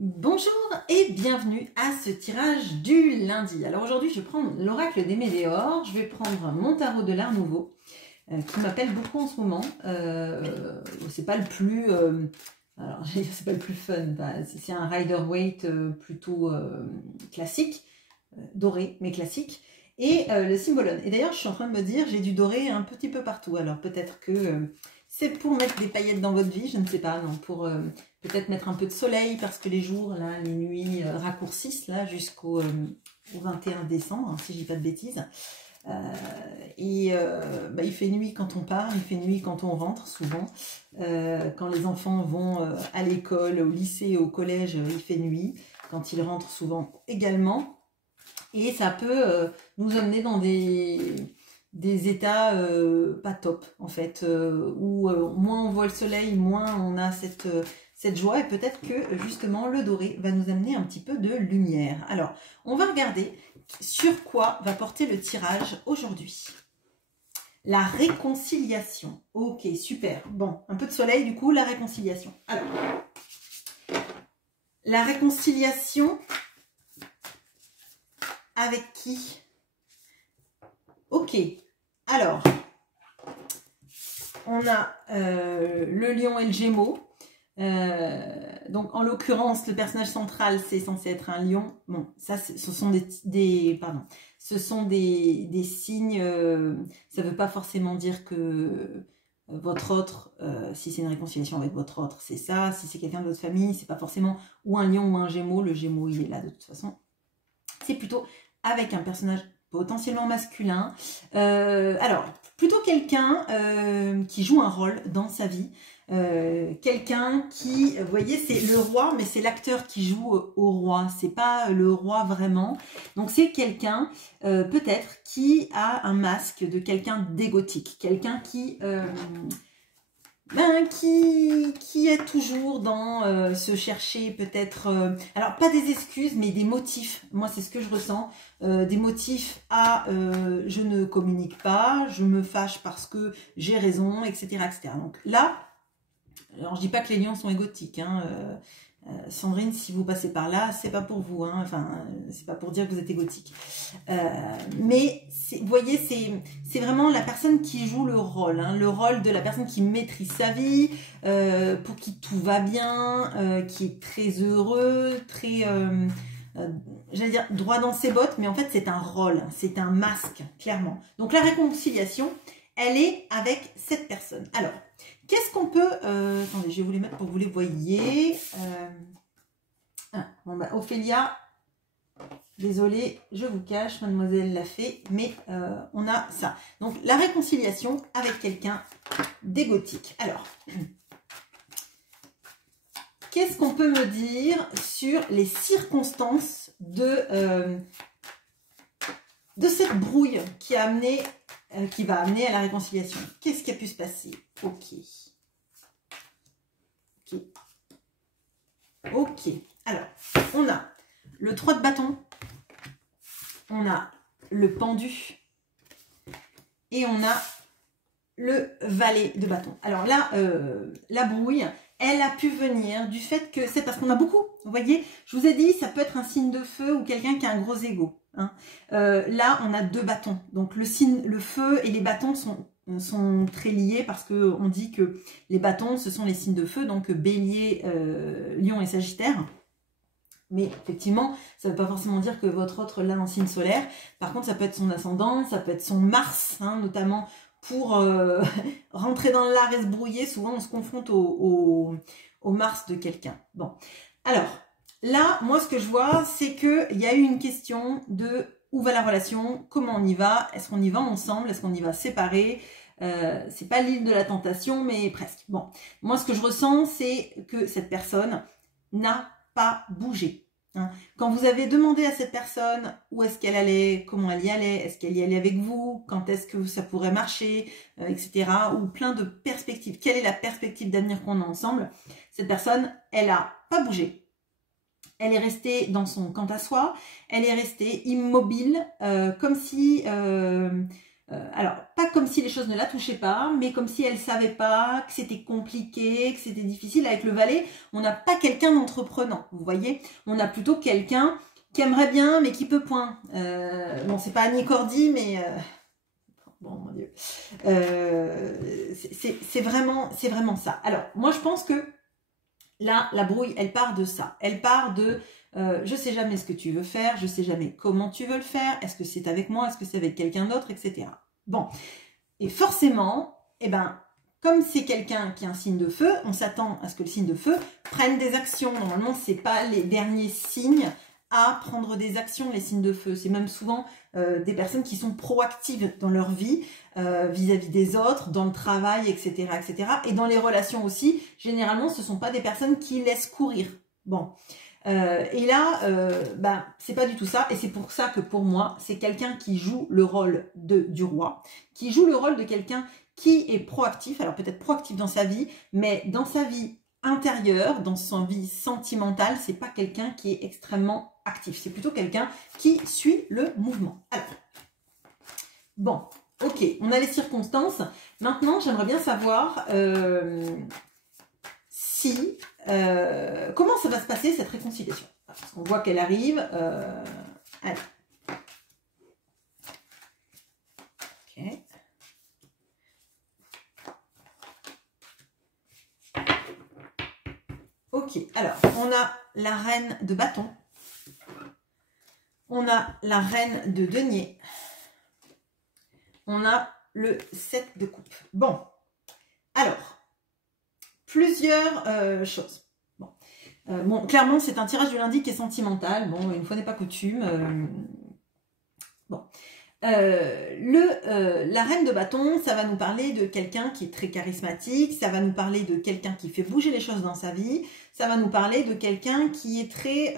Bonjour et bienvenue à ce tirage du lundi. Alors aujourd'hui, je vais prendre l'oracle des Météores. Je vais prendre mon tarot de l'Art Nouveau qui m'appelle beaucoup en ce moment. C'est pas le plus, alors c'est pas le plus fun. C'est un Rider-Waite plutôt classique, doré mais classique. Et le Cymbalum. Et d'ailleurs, je suis en train de me dire, j'ai du doré un petit peu partout. Alors peut-être que c'est pour mettre des paillettes dans votre vie, je ne sais pas, non, pour peut-être mettre un peu de soleil parce que les jours, là, les nuits raccourcissent là jusqu'au 21 décembre, hein, si je dis pas de bêtises. Il fait nuit quand on part, il fait nuit quand on rentre souvent. Quand les enfants vont à l'école, au lycée, au collège, il fait nuit. Quand ils rentrent souvent également. Et ça peut nous amener dans des états pas top en fait, où moins on voit le soleil, moins on a cette joie, et peut-être que justement le doré va nous amener un petit peu de lumière. Alors, on va regarder sur quoi va porter le tirage aujourd'hui. La réconciliation. Ok, super. Bon, un peu de soleil du coup, la réconciliation. Alors, la réconciliation avec qui? Ok, alors, on a le lion et le gémeau. Donc, en l'occurrence, le personnage central, c'est censé être un lion. Bon, ça, ce sont ce sont des signes. Ça ne veut pas forcément dire que votre autre, si c'est une réconciliation avec votre autre, c'est ça. Si c'est quelqu'un de votre famille, c'est pas forcément ou un lion ou un gémeau. Le gémeau, il est là de toute façon. C'est plutôt avec un personnage potentiellement masculin. Alors, plutôt quelqu'un qui joue un rôle dans sa vie. Quelqu'un qui, vous voyez, c'est le roi, mais c'est l'acteur qui joue au roi. C'est pas le roi vraiment. Donc, c'est quelqu'un, peut-être, qui a un masque de quelqu'un d'égotique. Quelqu'un qui est toujours dans se chercher peut-être, alors pas des excuses, mais des motifs. Moi, c'est ce que je ressens. Des motifs à je ne communique pas, je me fâche parce que j'ai raison, etc., etc. Donc là, alors je dis pas que les lions sont égotiques, hein, Sandrine, si vous passez par là, c'est pas pour vous, hein, enfin, c'est pas pour dire que vous êtes égotique. Mais vous voyez, c'est vraiment la personne qui joue le rôle, hein, le rôle de la personne qui maîtrise sa vie, pour qui tout va bien, qui est très heureux, très, j'allais dire droit dans ses bottes, mais en fait c'est un rôle, c'est un masque, clairement. Donc la réconciliation, elle est avec cette personne. Alors, qu'est-ce qu'on peut... attendez, je vais vous les mettre pour que vous les voyez. Bon, bah, Ophélia, désolée, je vous cache, mademoiselle l'a fait, mais on a ça. Donc, la réconciliation avec quelqu'un d'égotique. Alors, qu'est-ce qu'on peut me dire sur les circonstances de cette brouille qui a amené... qui va amener à la réconciliation? Qu'est-ce qui a pu se passer? Ok. Ok. Ok. Alors, on a le 3 de bâton. On a le pendu. Et on a le valet de bâton. Alors là, la brouille, elle a pu venir du fait que c'est parce qu'on a beaucoup. Vous voyez, je vous ai dit, ça peut être un signe de feu ou quelqu'un qui a un gros ego. Hein. Là, on a 2 bâtons. Donc, le feu et les bâtons sont très liés parce qu'on dit que les bâtons, ce sont les signes de feu. Donc, bélier, lion et sagittaire. Mais effectivement, ça ne veut pas forcément dire que votre autre l'a en signe solaire. Par contre, ça peut être son ascendant, ça peut être son Mars, hein, notamment pour rentrer dans l'art et se brouiller. Souvent, on se confronte au Mars de quelqu'un. Bon, alors... Là, moi, ce que je vois, c'est qu'il y a eu une question de où va la relation, comment on y va, est-ce qu'on y va ensemble, est-ce qu'on y va séparés, c'est pas l'île de la tentation, mais presque. Bon, moi, ce que je ressens, c'est que cette personne n'a pas bougé. Hein. Quand vous avez demandé à cette personne où est-ce qu'elle allait, comment elle y allait, est-ce qu'elle y allait avec vous, quand est-ce que ça pourrait marcher, etc., ou plein de perspectives, quelle est la perspective d'avenir qu'on a ensemble, cette personne, elle a pas bougé. Elle est restée dans son quant à soi, elle est restée immobile, comme si alors, pas comme si les choses ne la touchaient pas, mais comme si elle ne savait pas, que c'était compliqué, que c'était difficile. Avec le valet, on n'a pas quelqu'un d'entreprenant, vous voyez. On a plutôt quelqu'un qui aimerait bien, mais qui peut point. Bon, c'est pas Annie Cordy, mais... bon, mon Dieu. C'est vraiment ça. Alors, moi, je pense que là, la brouille, elle part de ça. Elle part de... je sais jamais ce que tu veux faire, je sais jamais comment tu veux le faire, est-ce que c'est avec moi, est-ce que c'est avec quelqu'un d'autre, etc. Bon, et forcément, eh ben, comme c'est quelqu'un qui a un signe de feu, on s'attend à ce que le signe de feu prenne des actions. Normalement, c'est pas les derniers signes à prendre des actions, les signes de feu. C'est même souvent des personnes qui sont proactives dans leur vie, vis-à-vis des autres, dans le travail, etc., etc. Et dans les relations aussi, généralement, ce ne sont pas des personnes qui laissent courir. Bon. Et là, c'est pas du tout ça, et c'est pour ça que pour moi, c'est quelqu'un qui joue le rôle du roi, qui joue le rôle de quelqu'un qui est proactif, alors peut-être proactif dans sa vie, mais dans sa vie intérieure, dans sa vie sentimentale, c'est pas quelqu'un qui est extrêmement actif, c'est plutôt quelqu'un qui suit le mouvement. Alors, bon, ok, on a les circonstances. Maintenant, j'aimerais bien savoir comment ça va se passer cette réconciliation. Parce qu'on voit qu'elle arrive. Allez. Ok. Ok, alors, on a la reine de bâton. On a la reine de denier. On a le 7 de coupe. Bon, alors, plusieurs choses. Bon, clairement, c'est un tirage du lundi qui est sentimental. Bon, une fois n'est pas coutume. Bon. La reine de bâton, ça va nous parler de quelqu'un qui est très charismatique, ça va nous parler de quelqu'un qui fait bouger les choses dans sa vie, ça va nous parler de quelqu'un qui est très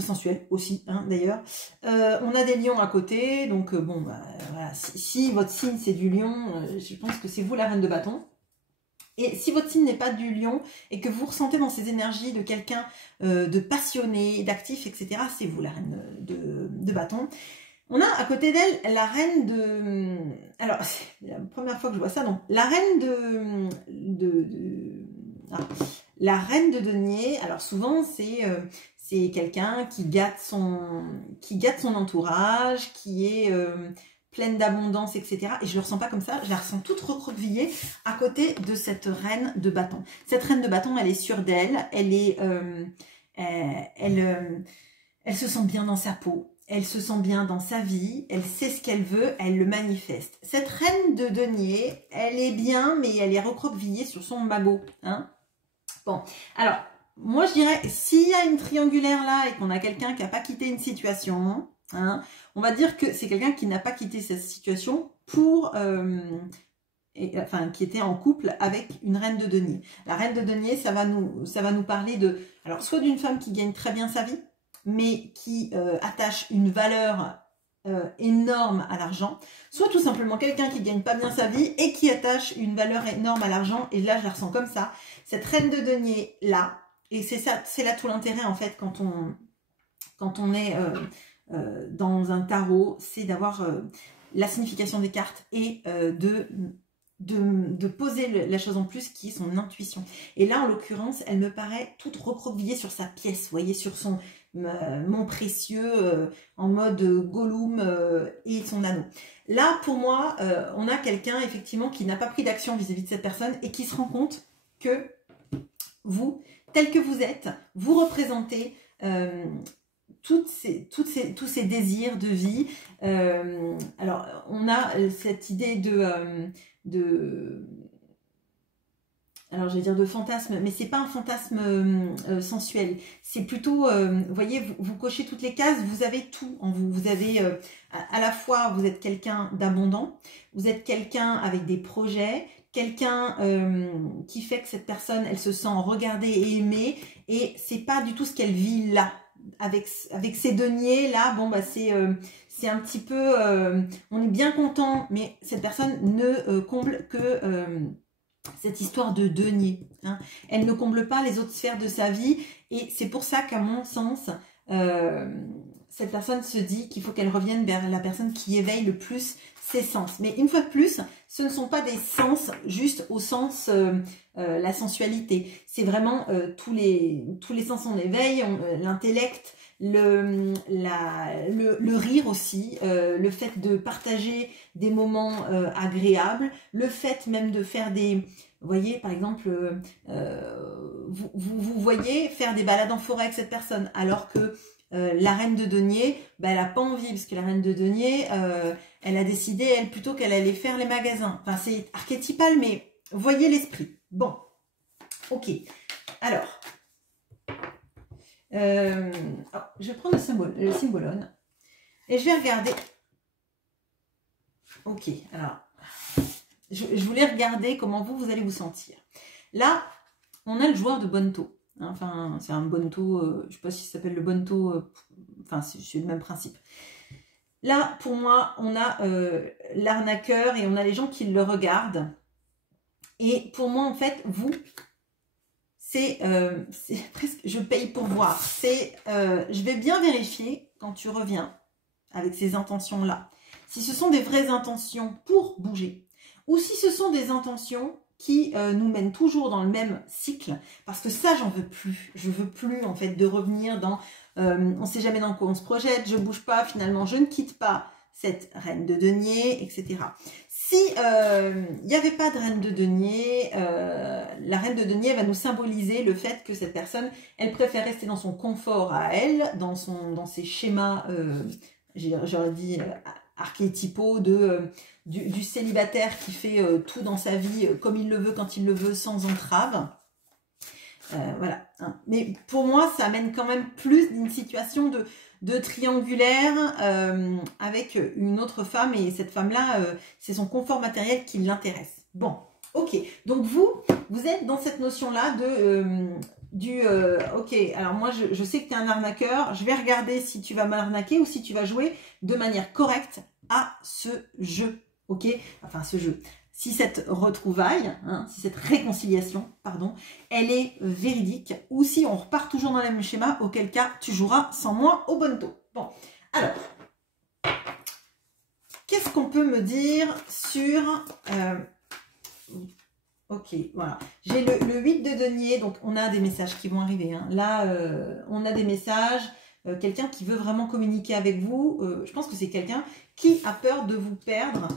sensuel aussi, hein, d'ailleurs. On a des lions à côté, donc bon, voilà, si votre signe c'est du lion, je pense que c'est vous la reine de bâton. Et si votre signe n'est pas du lion et que vous ressentez dans ces énergies de quelqu'un de passionné, d'actif, etc., c'est vous la reine de bâton. On a à côté d'elle la reine de... Alors, c'est la première fois que je vois ça, non. La reine la reine de denier, alors souvent c'est quelqu'un qui gâte son entourage, qui est... pleine d'abondance, etc. Et je ne le ressens pas comme ça, je la ressens toute recroquevillée à côté de cette reine de bâton. Cette reine de bâton, elle est sûre d'elle, elle se sent bien dans sa peau, elle se sent bien dans sa vie, elle sait ce qu'elle veut, elle le manifeste. Cette reine de denier, elle est bien, mais elle est recroquevillée sur son magot. Hein. Bon, alors, moi je dirais, s'il y a une triangulaire là et qu'on a quelqu'un qui n'a pas quitté une situation... Hein, on va dire que c'est quelqu'un qui n'a pas quitté cette situation pour, qui était en couple avec une reine de denier. La reine de denier, ça va nous parler de, alors soit d'une femme qui gagne très bien sa vie, mais qui attache une valeur énorme à l'argent, soit tout simplement quelqu'un qui gagne pas bien sa vie et qui attache une valeur énorme à l'argent. Et là, je la ressens comme ça. Cette reine de denier là, et c'est ça, c'est là tout l'intérêt en fait quand on est dans un tarot, c'est d'avoir la signification des cartes et de poser la chose en plus qui est son intuition. Et là, en l'occurrence, elle me paraît toute recroquevillée sur sa pièce, vous voyez, sur son mon précieux en mode Gollum et son anneau. Là, pour moi, on a quelqu'un effectivement qui n'a pas pris d'action vis-à-vis de cette personne et qui se rend compte que vous, tel que vous êtes, vous représentez tous ces désirs de vie. Alors, on a cette idée alors je vais dire de fantasme, mais c'est pas un fantasme sensuel. C'est plutôt, vous voyez, vous cochez toutes les cases, vous avez tout en vous. Vous avez à la fois, vous êtes quelqu'un d'abondant, vous êtes quelqu'un avec des projets, quelqu'un qui fait que cette personne, elle se sent regardée et aimée, et c'est pas du tout ce qu'elle vit là. Avec ces deniers là, bon bah c'est un petit peu, on est bien content, mais cette personne ne comble que cette histoire de denier. Hein. Elle ne comble pas les autres sphères de sa vie, et c'est pour ça qu'à mon sens, cette personne se dit qu'il faut qu'elle revienne vers la personne qui éveille le plus ses sens. Mais une fois de plus, ce ne sont pas des sens juste au sens la sensualité. C'est vraiment tous les sens en éveil, l'intellect, le rire aussi, le fait de partager des moments agréables, le fait même de faire des... Vous voyez, par exemple, vous voyez faire des balades en forêt avec cette personne, alors que la reine de denier, bah, elle n'a pas envie, parce que la reine de denier, elle a décidé, elle, plutôt qu'elle allait faire les magasins. Enfin, c'est archétypal, mais voyez l'esprit. Bon, ok. Alors, je vais prendre le symbolone et je vais regarder. Ok, alors, je voulais regarder comment vous allez vous sentir. Là, on a le joueur de Bonto. Enfin, c'est un Bonto, je ne sais pas si ça s'appelle le Bonto, enfin, c'est le même principe. Là, pour moi, on a l'arnaqueur et on a les gens qui le regardent. Et pour moi, en fait, vous, c'est presque, je paye pour voir. C'est, je vais bien vérifier quand tu reviens avec ces intentions-là. Si ce sont des vraies intentions pour bouger, ou si ce sont des intentions qui nous mènent toujours dans le même cycle, parce que ça, j'en veux plus. Je veux plus, en fait, de revenir dans... on ne sait jamais dans quoi on se projette, je bouge pas, finalement, je ne quitte pas cette reine de denier, etc. Si il n'y avait pas de reine de denier, la reine de denier va nous symboliser le fait que cette personne, elle préfère rester dans son confort à elle, dans ses schémas, j'aurais dit, archétypaux du célibataire qui fait tout dans sa vie comme il le veut, quand il le veut, sans entrave. Voilà. Hein. Mais pour moi, ça amène quand même plus d'une situation de triangulaire avec une autre femme. Et cette femme-là, c'est son confort matériel qui l'intéresse. Bon, ok. Donc vous êtes dans cette notion-là ok, alors moi, je sais que tu es un arnaqueur. Je vais regarder si tu vas m'arnaquer ou si tu vas jouer de manière correcte à ce jeu. Ok, enfin ce jeu. Si cette retrouvaille, hein, si cette réconciliation, pardon, elle est véridique, ou si on repart toujours dans le même schéma, auquel cas tu joueras sans moi au Bonto. Bon, alors, qu'est-ce qu'on peut me dire sur... ok, voilà. J'ai le 8 de denier, donc on a des messages qui vont arriver. Hein. Là, on a des messages... quelqu'un qui veut vraiment communiquer avec vous, je pense que c'est quelqu'un qui a peur de vous perdre,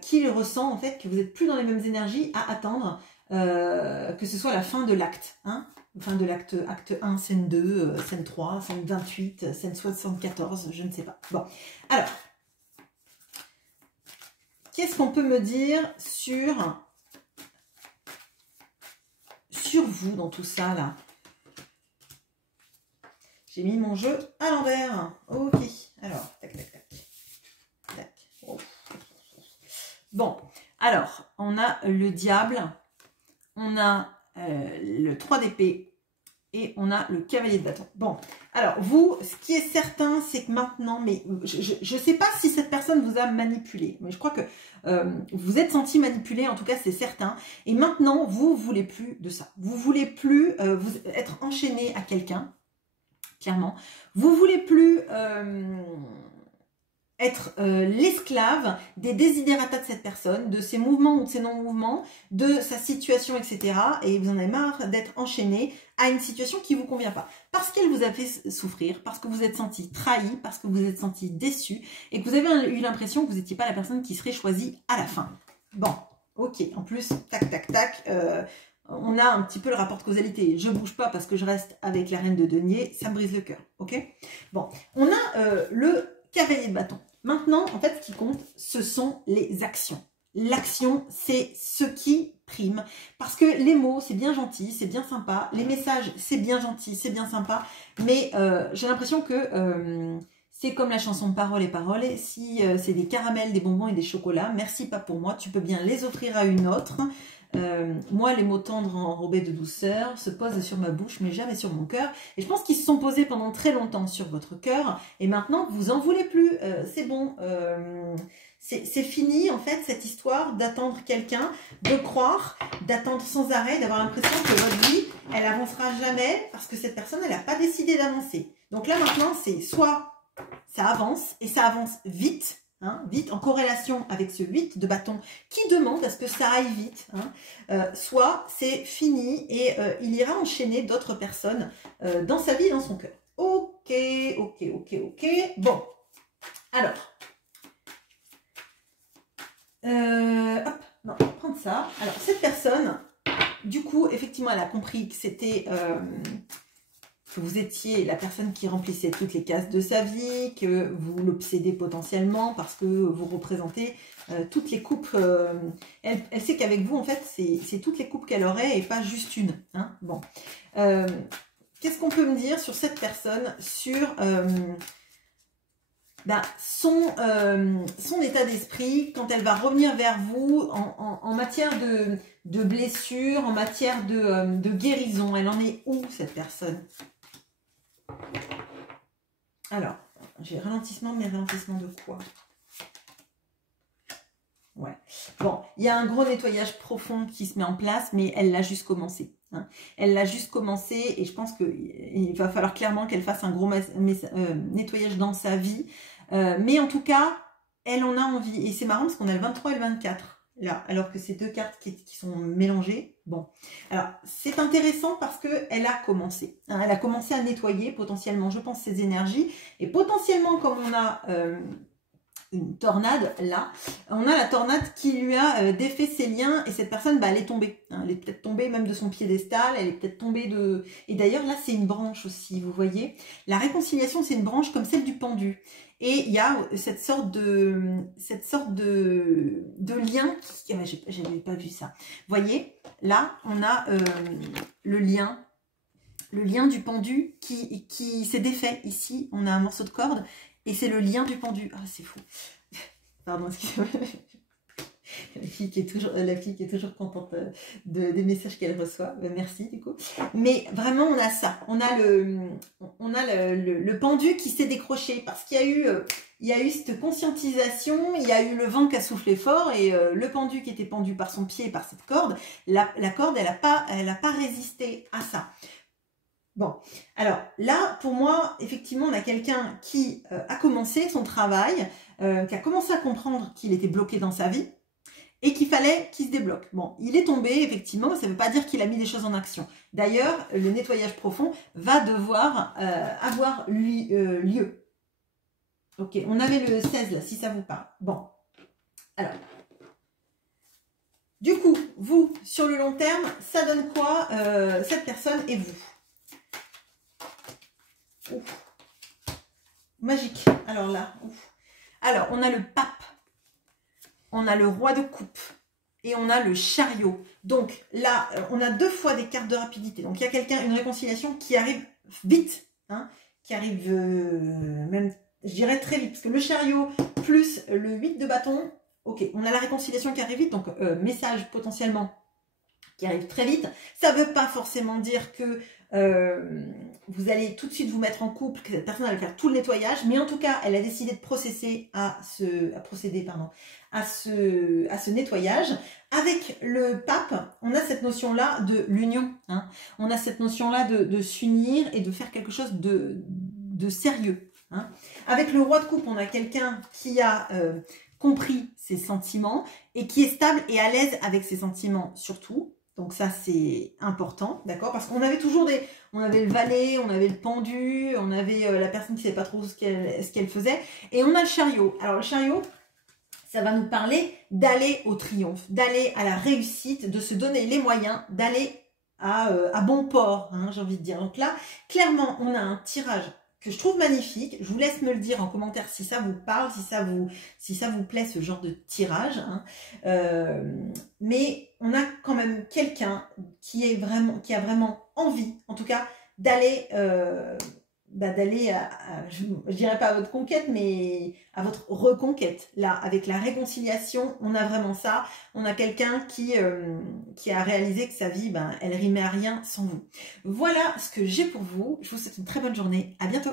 qui ressent en fait que vous n'êtes plus dans les mêmes énergies à attendre que ce soit la fin de l'acte. Hein, fin de l'acte, acte 1, scène 2, scène 3, scène 28, scène 74, je ne sais pas. Bon, alors, qu'est-ce qu'on peut me dire sur vous dans tout ça là? J'ai mis mon jeu à l'envers. Ok. Alors, tac, tac, tac. Tac. Oh. Bon. Alors, on a le diable. On a le 3 d'épée. Et on a le cavalier de bâton. Bon. Alors, vous, ce qui est certain, c'est que maintenant, mais je ne sais pas si cette personne vous a manipulé. Mais je crois que vous êtes senti manipulé. En tout cas, c'est certain. Et maintenant, vous ne voulez plus de ça. Vous ne voulez plus être enchaîné à quelqu'un. Clairement, vous voulez plus être l'esclave des desiderata de cette personne, de ses mouvements ou de ses non-mouvements, de sa situation, etc. Et vous en avez marre d'être enchaîné à une situation qui ne vous convient pas. Parce qu'elle vous a fait souffrir, parce que vous êtes senti trahi, parce que vous êtes senti déçu, et que vous avez eu l'impression que vous n'étiez pas la personne qui serait choisie à la fin. Bon, ok, en plus, tac, tac, tac... on a un petit peu le rapport de causalité. Je bouge pas parce que je reste avec la reine de denier, ça me brise le cœur, ok? Bon, on a le cavalier de bâton. Maintenant, en fait, ce qui compte, ce sont les actions. L'action, c'est ce qui prime. Parce que les mots, c'est bien gentil, c'est bien sympa. Les messages, c'est bien gentil, c'est bien sympa. Mais j'ai l'impression que... c'est comme la chanson Paroles et Paroles. Si c'est des caramels, des bonbons et des chocolats, merci pas pour moi. Tu peux bien les offrir à une autre. Moi, les mots tendres enrobés de douceur se posent sur ma bouche, mais jamais sur mon cœur. Et je pense qu'ils se sont posés pendant très longtemps sur votre cœur. Et maintenant, vous en voulez plus. C'est bon. C'est fini, en fait, cette histoire d'attendre quelqu'un, de croire, d'attendre sans arrêt, d'avoir l'impression que votre vie, elle avancera jamais parce que cette personne, elle n'a pas décidé d'avancer. Donc là, maintenant, c'est soit ça avance et ça avance vite. Hein, vite, en corrélation avec ce 8 de bâton qui demande à ce que ça aille vite. Hein. Soit c'est fini et il ira enchaîner d'autres personnes dans sa vie et dans son cœur. Ok, ok, ok, ok. Bon, alors. Hop, non, on va prendre ça. Alors, cette personne, du coup, effectivement, elle a compris que c'était... que vous étiez la personne qui remplissait toutes les cases de sa vie, que vous l'obsédez potentiellement parce que vous représentez toutes les coupes. Elle sait qu'avec vous, en fait, c'est toutes les coupes qu'elle aurait et pas juste une. Hein. Bon. Qu'est-ce qu'on peut me dire sur cette personne, sur son état d'esprit quand elle va revenir vers vous en matière de blessure, en matière de guérison? Elle en est où, cette personne? Alors, j'ai ralentissement, mais ralentissement de quoi? Ouais. Bon, il y a un gros nettoyage profond qui se met en place, mais elle l'a juste commencé. Hein. Elle l'a juste commencé et je pense qu'il va falloir clairement qu'elle fasse un gros nettoyage dans sa vie. Mais en tout cas, elle en a envie. Et c'est marrant parce qu'on a le 23 et le 24. Là, alors que c'est deux cartes qui sont mélangées. Bon, alors c'est intéressant parce qu'elle a commencé. Hein, elle a commencé à nettoyer potentiellement, je pense, ses énergies. Et potentiellement, comme on a une tornade là, on a la tornade qui lui a défait ses liens et cette personne, bah, elle est tombée. Hein, elle est peut-être tombée même de son piédestal, elle est peut-être tombée de... Et d'ailleurs, là, c'est une branche aussi, vous voyez. La réconciliation, c'est une branche comme celle du pendu. Et il y a cette sorte de lien qui... J'avais pas vu ça. Vous voyez, là, on a le lien du pendu qui s'est défait. Ici, on a un morceau de corde et c'est le lien du pendu. Ah, c'est fou. Pardon, excusez-moi. La fille qui est toujours contente des messages qu'elle reçoit. Merci du coup. Mais vraiment, on a ça. On a le pendu qui s'est décroché parce qu'il y a eu cette conscientisation, il y a eu le vent qui a soufflé fort et le pendu qui était pendu par son pied et par cette corde, la corde, elle a pas résisté à ça. Bon, alors là, pour moi, effectivement, on a quelqu'un qui a commencé son travail, qui a commencé à comprendre qu'il était bloqué dans sa vie et qu'il fallait qu'il se débloque. Bon, il est tombé, effectivement, ça ne veut pas dire qu'il a mis des choses en action. D'ailleurs, le nettoyage profond va devoir avoir lieu. Ok, on avait le 16 là, si ça vous parle. Bon, alors... Du coup, vous, sur le long terme, ça donne quoi, cette personne et vous? Ouf. Magique. Alors là, ouf. Alors, on a le pape, on a le roi de coupe et on a le chariot. Donc là, on a deux fois des cartes de rapidité. Donc il y a quelqu'un, une réconciliation qui arrive vite, hein, qui arrive même, je dirais très vite, parce que le chariot plus le 8 de bâton, ok, on a la réconciliation qui arrive vite, donc message potentiellement qui arrive très vite. Ça ne veut pas forcément dire que vous allez tout de suite vous mettre en couple, que cette personne va faire tout le nettoyage, mais en tout cas, elle a décidé de procéder à ce nettoyage. Avec le pape, on a cette notion-là de l'union. Hein. On a cette notion-là de s'unir et de faire quelque chose de sérieux. Hein. Avec le roi de coupe, on a quelqu'un qui a compris ses sentiments et qui est stable et à l'aise avec ses sentiments surtout. Donc ça, c'est important, d'accord? Parce qu'on avait toujours on avait le valet, on avait le pendu, on avait la personne qui ne savait pas trop ce qu'elle faisait. Et on a le chariot. Alors le chariot, ça va nous parler d'aller au triomphe, d'aller à la réussite, de se donner les moyens, d'aller à bon port, hein, j'ai envie de dire. Donc là, clairement, on a un tirage que je trouve magnifique. Je vous laisse me le dire en commentaire si ça vous parle, si ça vous plaît ce genre de tirage. Hein. Mais on a quand même quelqu'un qui a vraiment envie, en tout cas, d'aller, je dirais pas à votre conquête, mais à votre reconquête. Là, avec la réconciliation, on a vraiment ça. On a quelqu'un qui a réalisé que sa vie, elle rimait à rien sans vous. Voilà ce que j'ai pour vous. Je vous souhaite une très bonne journée. À bientôt.